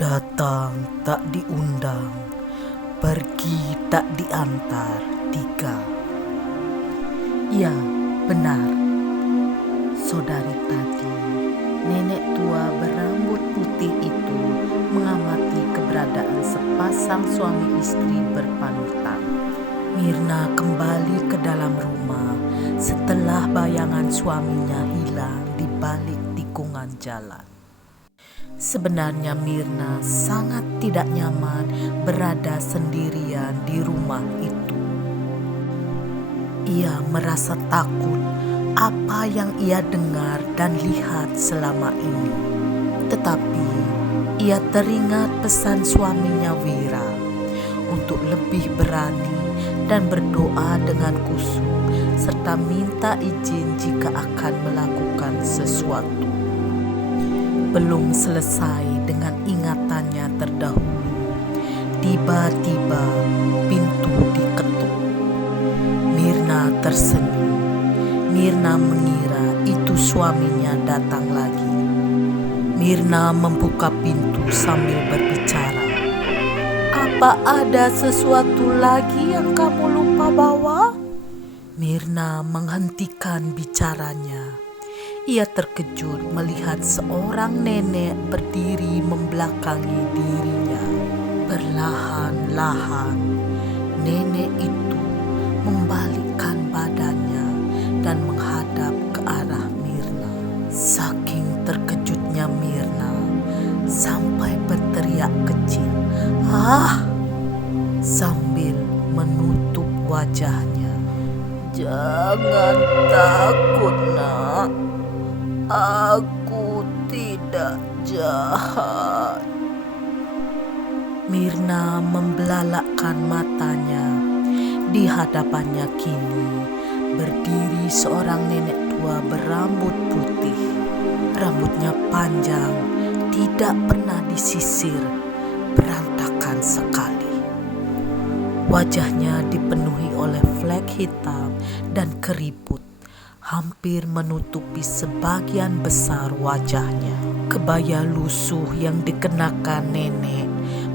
Datang tak diundang, pergi tak diantar. 3. Ya, benar. Saudari tadi, nenek tua berambut putih itu mengamati keberadaan sepasang suami istri berpanutan. Mirna kembali ke dalam rumah setelah bayangan suaminya hilang di balik tikungan jalan. Sebenarnya Mirna sangat tidak nyaman berada sendirian di rumah itu. Ia merasa takut apa yang ia dengar dan lihat selama ini. Tetapi ia teringat pesan suaminya Wira untuk lebih berani dan berdoa dengan khusyuk serta minta izin jika akan melakukan sesuatu. Belum selesai dengan ingatannya terdahulu, tiba-tiba pintu diketuk. Mirna tersenyum. Mirna mengira itu suaminya datang lagi. Mirna membuka pintu sambil berbicara. "Apa ada sesuatu lagi yang kamu lupa bawa?" Mirna menghentikan bicaranya. Ia terkejut melihat seorang nenek berdiri membelakangi dirinya. Perlahan-lahan, nenek itu membalikkan badannya dan menghadap ke arah Mirna. Saking terkejutnya Mirna sampai berteriak kecil, "Ah!" sambil menutup wajahnya. "Jangan takut, Nak. Aku tidak jahat." Mirna membelalakkan matanya. Di hadapannya kini berdiri seorang nenek tua berambut putih. Rambutnya panjang, tidak pernah disisir, berantakan sekali. Wajahnya dipenuhi oleh flek hitam dan keriput, hampir menutupi sebagian besar wajahnya. Kebaya lusuh yang dikenakan nenek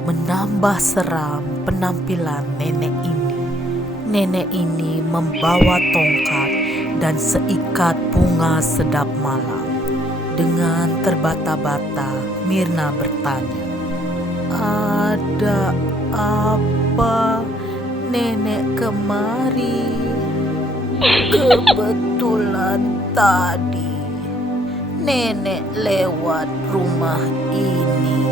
menambah seram penampilan nenek ini. Nenek ini membawa tongkat dan seikat bunga sedap malam. Dengan terbata-bata, Mirna bertanya, "Ada apa nenek kemari?" "Kebetulan tadi nenek lewat rumah ini.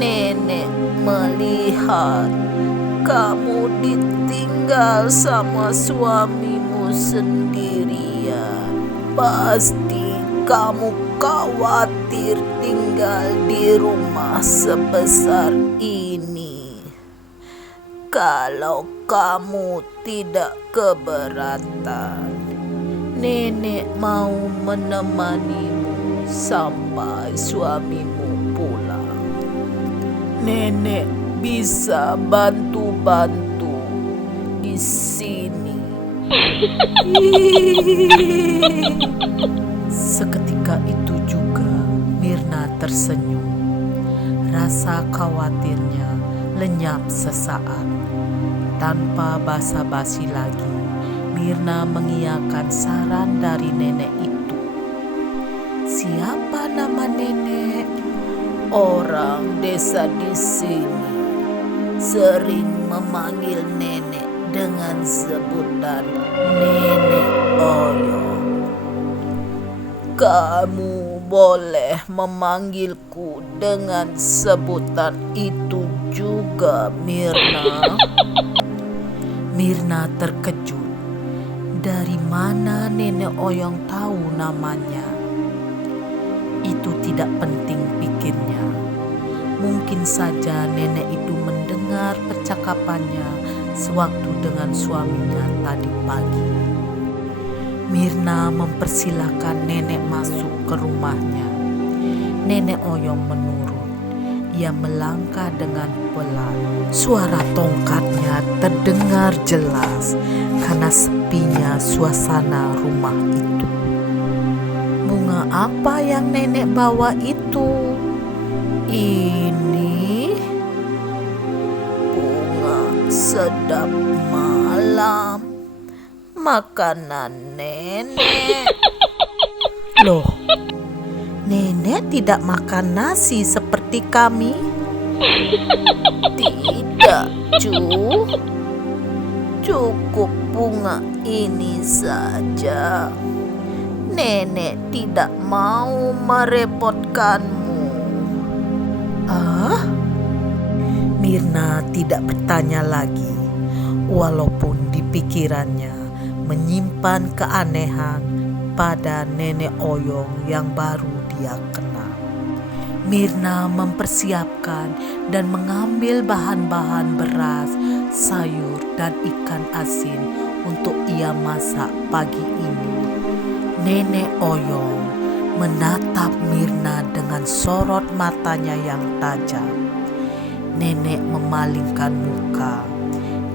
Nenek melihat kamu ditinggal sama suamimu sendirian. Pasti kamu khawatir tinggal di rumah sebesar ini. Kalau kamu tidak keberatan, nenek mau menemanimu sampai suamimu pulang. Nenek bisa bantu-bantu di sini." Seketika itu juga Mirna tersenyum. Rasa khawatirnya lenyap sesaat. Tanpa basa-basi lagi, Mirna mengiyakan saran dari nenek itu. "Siapa nama nenek?" "Orang desa di sini sering memanggil nenek dengan sebutan Nenek Oyong. Kamu boleh memanggilku dengan sebutan itu juga, Mirna." Mirna terkejut. Dari mana Nenek Oyong tahu namanya? Itu tidak penting pikirnya. Mungkin saja nenek itu mendengar percakapannya sewaktu dengan suaminya tadi pagi. Mirna mempersilahkan nenek masuk ke rumahnya. Nenek Oyong menurut. Ia melangkah dengan pelan. Suara tongkatnya terdengar jelas karena sepinya suasana rumah itu. "Bunga apa yang nenek bawa itu?" Ini bunga sedap malam, makanan nenek. Loh, nenek tidak makan nasi seperti kami? Tidak, Cu. Cukup bunga ini saja. Nenek tidak mau merepotkanmu. Ah? Mirna tidak bertanya lagi, walaupun di pikirannya menyimpan keanehan pada nenek Oyong yang baru dia kenal. Mirna mempersiapkan dan mengambil bahan-bahan beras, sayur, dan ikan asin untuk ia masak pagi ini. Nenek Oyong menatap Mirna dengan sorot matanya yang tajam. Nenek memalingkan muka.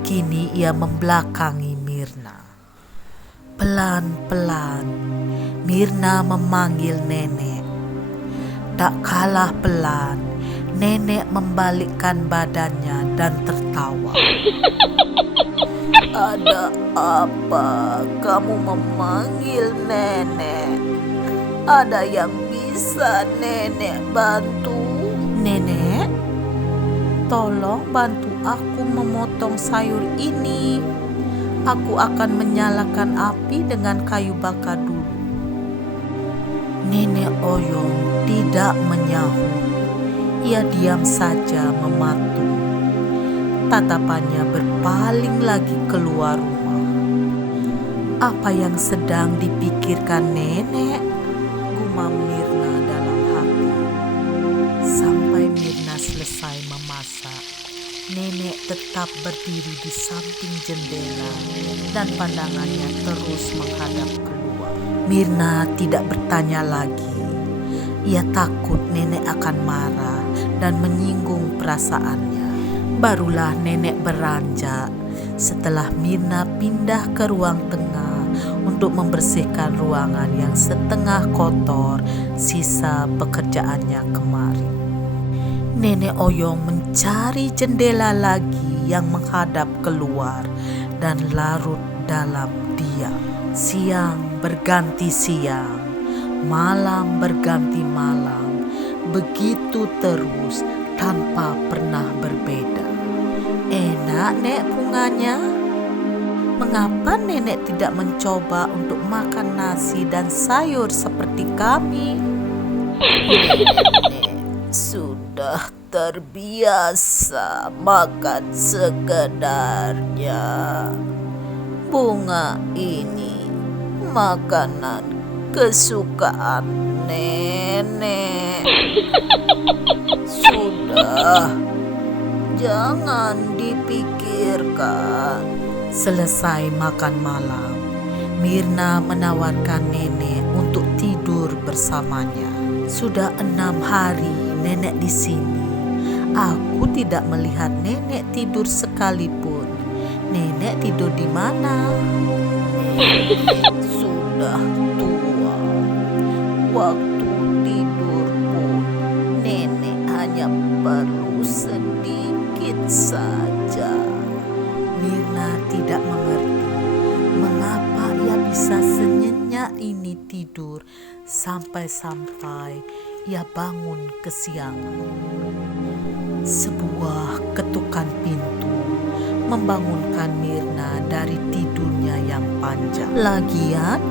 Kini ia membelakangi Mirna. Pelan-pelan, Mirna memanggil nenek. Tak kalah pelan, nenek membalikkan badannya dan tertawa. Ada apa kamu memanggil nenek? Ada yang bisa nenek bantu? Nenek, tolong bantu aku memotong sayur ini. Aku akan menyalakan api dengan kayu bakar dulu. Nenek Oyong tidak menyahut. Ia diam saja mematung. Tatapannya berpaling lagi keluar rumah. Apa yang sedang dipikirkan nenek? Gumam Mirna dalam hati. Sampai Mirna selesai memasak, nenek tetap berdiri di samping jendela dan pandangannya terus menghadap keluar. Mirna tidak bertanya lagi. Ia takut nenek akan marah dan menyinggung perasaannya. Barulah nenek beranjak setelah Mirna pindah ke ruang tengah untuk membersihkan ruangan yang setengah kotor sisa pekerjaannya kemarin. Nenek Oyong mencari jendela lagi yang menghadap keluar dan larut dalam diam. Siang berganti siang, malam berganti malam, begitu terus tanpa pernah berbeda. Enak nek bunganya. Mengapa nenek tidak mencoba untuk makan nasi dan sayur seperti kami? Nenek sudah terbiasa makan sekedarnya. Bunga ini makanan kesukaan nenek. Sudah, jangan dipikirkan. Selesai makan malam, Mirna menawarkan nenek untuk tidur bersamanya. Sudah 6 hari nenek di sini. Aku tidak melihat nenek tidur sekalipun. Nenek tidur di mana? Nenek sudah tua. Waktu tidur pun nenek hanya perlu sedikit saja. Mirna tidak mengerti mengapa ia bisa senyenyak ini tidur sampai-sampai ia bangun kesiangan. Sebuah ketukan pintu membangunkan Mirna dari tidurnya yang panjang. Lagian,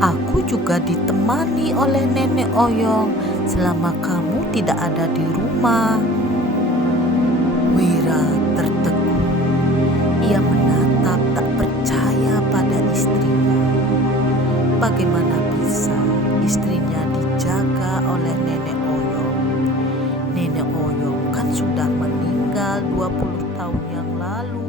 aku juga ditemani oleh nenek Oyong selama kamu tidak ada di rumah. Wira tertegun. Ia menatap tak percaya pada istrinya. Bagaimana bisa istrinya dijaga oleh nenek Oyong? Nenek Oyong kan sudah meninggal 20 tahun yang lalu.